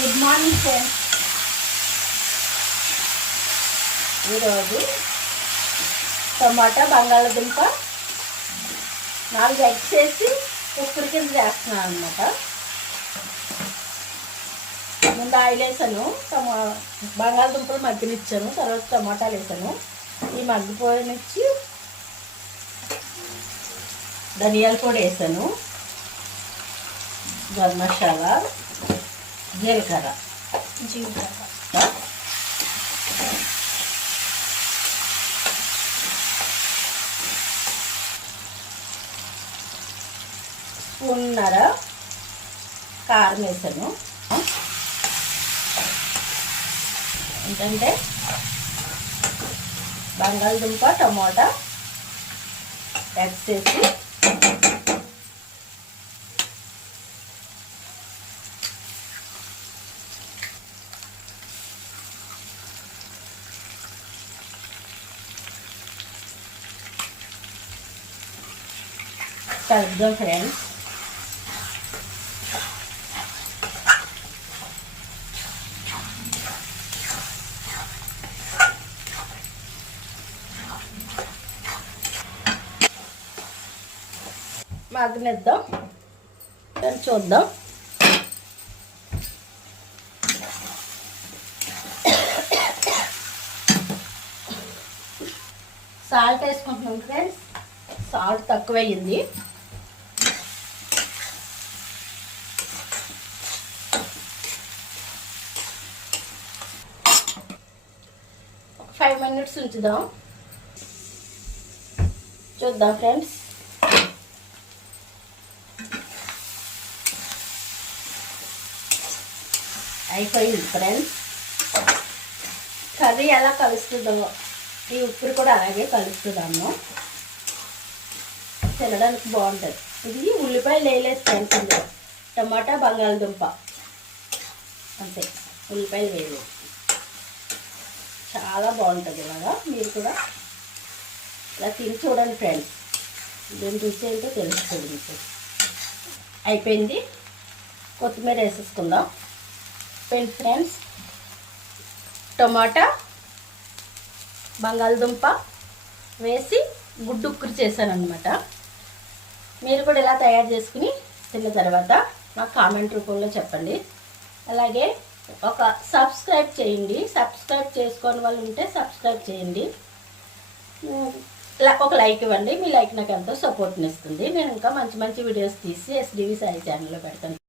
Good morning friends. ఈరోజు టమాటా బంగాళదుంప 4 eggs వేసి ఉప్పురి కింద చేస్తున్నాను అనమాట. ముందు ఆయిల్ వేసాను, బంగాళదుంపలు మగ్గనిచ్చాను, తర్వాత టమాటాలు వేసాను. ఈ మగ్గిపోయినిచ్చి ధనియాల పొడి వేసాను, గరం మసాలా, జీలకర్ర స్పూన్నర కారం వేసాను. ఏంటంటే బంగాళదుంప టమోటా ఎగ్స్ వేసి కలుపుదాం ఫ్రెండ్స్. మగ్గనిద్దాం, చూద్దాం. సాల్ట్ వేసుకుంటున్నాం ఫ్రెండ్స్. సాల్ట్ తక్కువయ్యింది. ఒక 5 minutes ఉంచుదాం, చూద్దాం ఫ్రెండ్స్. అయిపోయింది ఫ్రెండ్స్. కర్రీ ఎలా కలుస్తుందో ఈ ఉప్పురు కూడా అలాగే కలుస్తున్నాము, తినడానికి బాగుంటుంది. ఇది ఉల్లిపాయలు వేయలేదు ఫ్రెండ్స్, ఇందులో టమాటా బంగాళదుంప అంతే, ఉల్లిపాయలు వేయలేదు. చాలా బాగుంటుంది. ఇలాగా మీరు కూడా ఇలా తిని చూడండి ఫ్రెండ్స్, దీని రుచి ఏంటో తెలుస్తుంది మీకు. అయిపోయింది, కొత్తిమీర వేసేసుకుందాం. ఫ్రెండ్స్, టమాటా బంగాళదుంప వేసి గుడ్డు ఉక్కురు చేశాను అనమాట. మీరు కూడా ఇలా తయారు చేసుకుని తిన్న తర్వాత నాకు కామెంట్ రూపంలో చెప్పండి. అలాగే ఒక సబ్స్క్రైబ్ చేయండి, సబ్స్క్రైబ్ చేసుకోని వాళ్ళు ఉంటే సబ్స్క్రైబ్ చేయండి. ఒక లైక్ ఇవ్వండి, మీ లైక్ నాకు ఎంతో సపోర్ట్ని ఇస్తుంది. నేను ఇంకా మంచి మంచి వీడియోస్ తీసి ఎస్డివి సాయి ఛానల్లో పెడతాను.